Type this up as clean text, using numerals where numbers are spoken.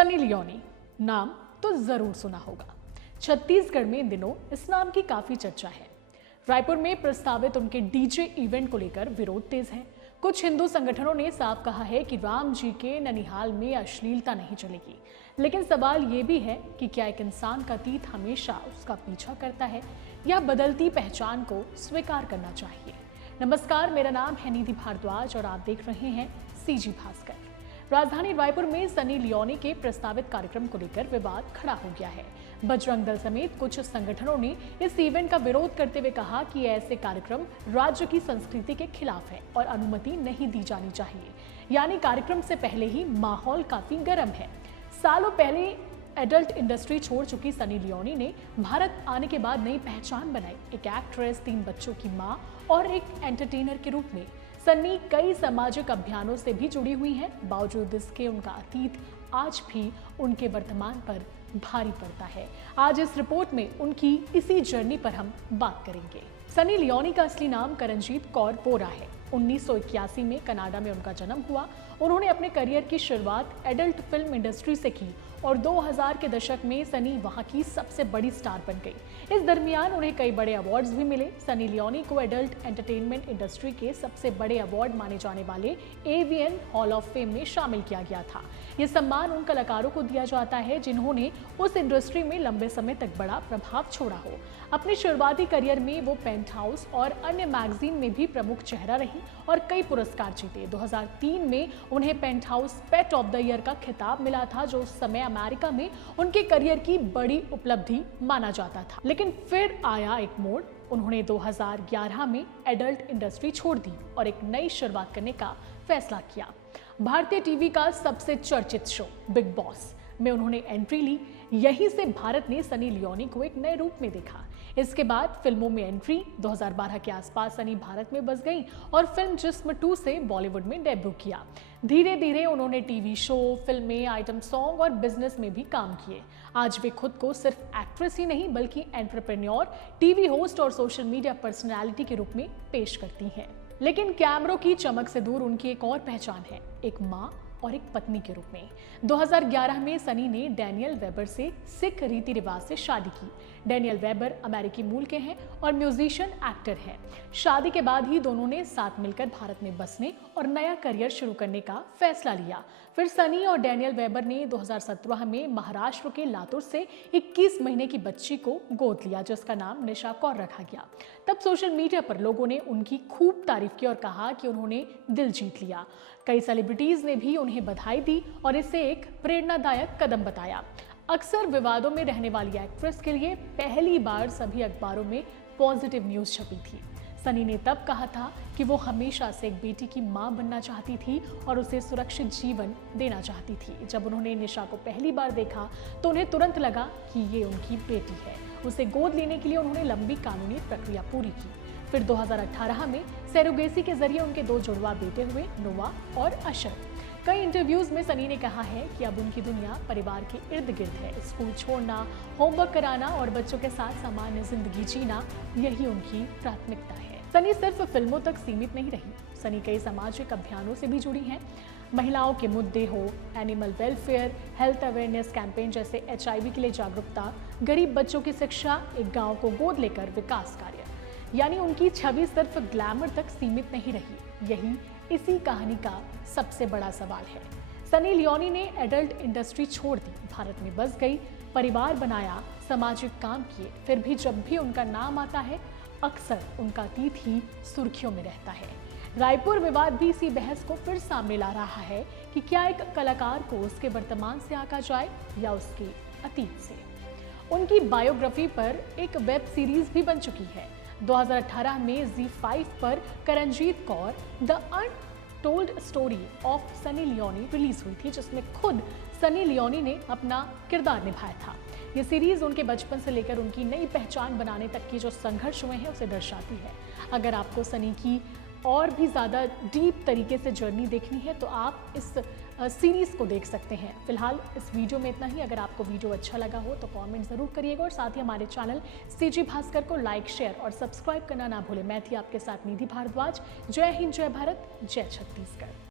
Sunny Leone नाम तो जरूर सुना होगा। छत्तीसगढ़ में इन दिनों इस नाम की काफी चर्चा है। रायपुर में प्रस्तावित उनके डीजे इवेंट को लेकर विरोध तेज है। कुछ हिंदू संगठनों ने साफ कहा है कि राम जी के ननिहाल में अश्लीलता नहीं चलेगी, लेकिन सवाल ये भी है कि क्या एक इंसान का अतीत हमेशा उसका पीछा करता है या बदलती पहचान को स्वीकार करना चाहिए। नमस्कार, मेरा नाम है निधि भारद्वाज और आप देख रहे हैं सीजी भास्कर। राजधानी रायपुर में सनी लियोनी के प्रस्तावित कार्यक्रम को लेकर विवाद खड़ा हो गया है। बजरंग दल समेत कुछ संगठनों ने इस इवेंट का विरोध करते हुए कहा कि ऐसे कार्यक्रम राज्य की संस्कृति के खिलाफ है और अनुमति नहीं दी जानी चाहिए। यानी कार्यक्रम से पहले ही माहौल काफी गर्म है। सालों पहले एडल्ट इंडस्ट्री छोड़ चुकी सनी लियोनी ने भारत आने के बाद नई पहचान बनाई। एक एक्ट्रेस, 3 बच्चों की मां और एक एंटरटेनर के रूप में सन्नी कई सामाजिक अभियानों से भी जुड़ी हुई हैं। बावजूद इसके उनका अतीत आज भी उनके वर्तमान पर भारी पड़ता है। आज इस रिपोर्ट में उनकी इसी जर्नी पर हम बात करेंगे। सनी लियोनी का असली नाम करणजीत कौर बोरा है। 1981 में कनाडा में उनका जन्म हुआ। उन्होंने अपने करियर की शुरुआत एडल्ट फिल्म इंडस्ट्री से की और 2000 के दशक में सनी वहां की सबसे बड़ी स्टार बन गई। इस दरमियान उन्हें कई बड़े अवार्ड्स भी मिले। सनी लियोनी को एडल्ट एंटरटेनमेंट इंडस्ट्री के सबसे बड़े अवार्ड माने जाने वाले एवीएन हॉल ऑफ फेम में शामिल किया गया था। ये सम्मान उन कलाकारों को दिया जाता है जिन्होंने उस इंडस्ट्री में लंबे समय तक बड़ा प्रभाव छोड़ा हो। अपने शुरुआती करियर में वो पेंट हाउस और अन्य मैगजीन में भी प्रमुख चेहरा रही और कई पुरस्कार जीते। 2003 में उन्हें penthouse pet of the year का खिताब मिला था, जो उस समय अमेरिका में उनके करियर की बड़ी उपलब्धि माना जाता था। लेकिन फिर आया एक मोड़। उन्होंने 2011 में एडल्ट इंडस्ट्री छोड़ दी और एक नई शुरुआत करने का फैसला किया। भारतीय टीवी का सबसे चर्चित शो बिग बॉस में उन्होंने एंट्री ली। यहीं से भारत ने सनी लियोनी को एक नए रूप में देखा। इसके बाद फिल्मों में एंट्री। 2012 के आसपास सनी भारत में बस गई और फिल्म जिस्म 2 से बॉलीवुड में डेब्यू किया। धीरे धीरे उन्होंने टीवी शो, फिल्में, आइटम सॉन्ग और बिजनेस में भी काम किए। आज वे खुद को सिर्फ एक्ट्रेस ही नहीं बल्कि एंटरप्रेन्योर, टीवी होस्ट और सोशल मीडिया पर्सनैलिटी के रूप में पेश करती हैं। लेकिन कैमरों की चमक से दूर उनकी एक और पहचान है, एक माँ और एक पत्नी के रूप में। 2011 में सनी ने डैनियल वेबर से सिख रीति रिवाज से शादी की। डैनियल वेबर अमेरिकी मूल के हैं और म्यूजिशियन, एक्टर हैं। शादी के बाद ही दोनों ने साथ मिलकर भारत में बसने और नया करियर शुरू करने का फैसला लिया। फिर सनी और डैनियल वेबर ने 2017 में महाराष्ट्र के लातूर से 21 महीने की बच्ची को गोद लिया, जिसका नाम निशा कौर रखा गया। तब सोशल मीडिया पर लोगों ने उनकी खूब तारीफ की और कहा कि उन्होंने दिल जीत लिया। कई सेलिब्रिटीज ने भी उन्हें बधाई दी और इसे एक प्रेरणादायक कदम बताया। अक्सर विवादों में रहने वाली एक्ट्रेस के लिए पहली बार सभी अखबारों में पॉजिटिव न्यूज छपी थी। सनी ने तब कहा था कि वो हमेशा से एक बेटी की मां बनना चाहती थी और उसे सुरक्षित जीवन देना चाहती थी। जब उन्होंने निशा को पहली बार देखा तो उन्हें तुरंत लगा कि ये उनकी बेटी है। उसे गोद लेने के लिए उन्होंने लंबी कानूनी प्रक्रिया पूरी की। फिर 2018 में सरोगेसी के जरिए उनके 2 जुड़वा बेटे हुए, नोआ और अशर। कई इंटरव्यूज में सनी ने कहा है कि अब उनकी दुनिया परिवार के इर्द गिर्द है। स्कूल छोड़ना, होमवर्क कराना और बच्चों के साथ सामान्य जिंदगी जीना, यही उनकी प्राथमिकता है। सनी सिर्फ फिल्मों तक सीमित नहीं रही। सनी कई सामाजिक अभियानों से भी जुड़ी हैं। महिलाओं के मुद्दे हो, animal welfare, health awareness campaign जैसे HIV के लिए जागरूकता, गरीब बच्चों की शिक्षा, एक गाँव को गोद लेकर विकास कार्य। यानी उनकी छवि सिर्फ ग्लैमर तक सीमित नहीं रही। यही इसी कहानी का सबसे बड़ा सवाल है। सनी लियोनी ने एडल्ट इंडस्ट्री छोड़ दी, भारत में बस गई, परिवार बनाया, सामाजिक काम किए। फिर भी जब भी उनका नाम आता है, अक्सर उनका अतीत ही सुर्खियों में रहता है। रायपुर विवाद भी इसी बहस को फिर सामने ला रहा है कि क्या एक कलाकार को उसके वर्तमान से आंका जाए या उसके अतीत से। उनकी बायोग्राफी पर एक वेब सीरीज भी बन चुकी है। 2018 में ZEE5 पर Karanjit Kaur the untold story of Sunny Leone release हुई थी, जिसमें खुद सनी लियोनी ने अपना किरदार निभाया था। ये सीरीज उनके बचपन से लेकर उनकी नई पहचान बनाने तक के जो संघर्ष हुए हैं उसे दर्शाती है। अगर आपको सनी की और भी ज़्यादा डीप तरीके से जर्नी देखनी है तो आप इस सीरीज़ को देख सकते हैं। फिलहाल इस वीडियो में इतना ही। अगर आपको वीडियो अच्छा लगा हो तो कमेंट ज़रूर करिएगा और साथ ही हमारे चैनल सीजी भास्कर को लाइक, शेयर और सब्सक्राइब करना ना भूलें। मैं थी आपके साथ निधि भारद्वाज। जय हिंद, जय भारत, जय छत्तीसगढ़।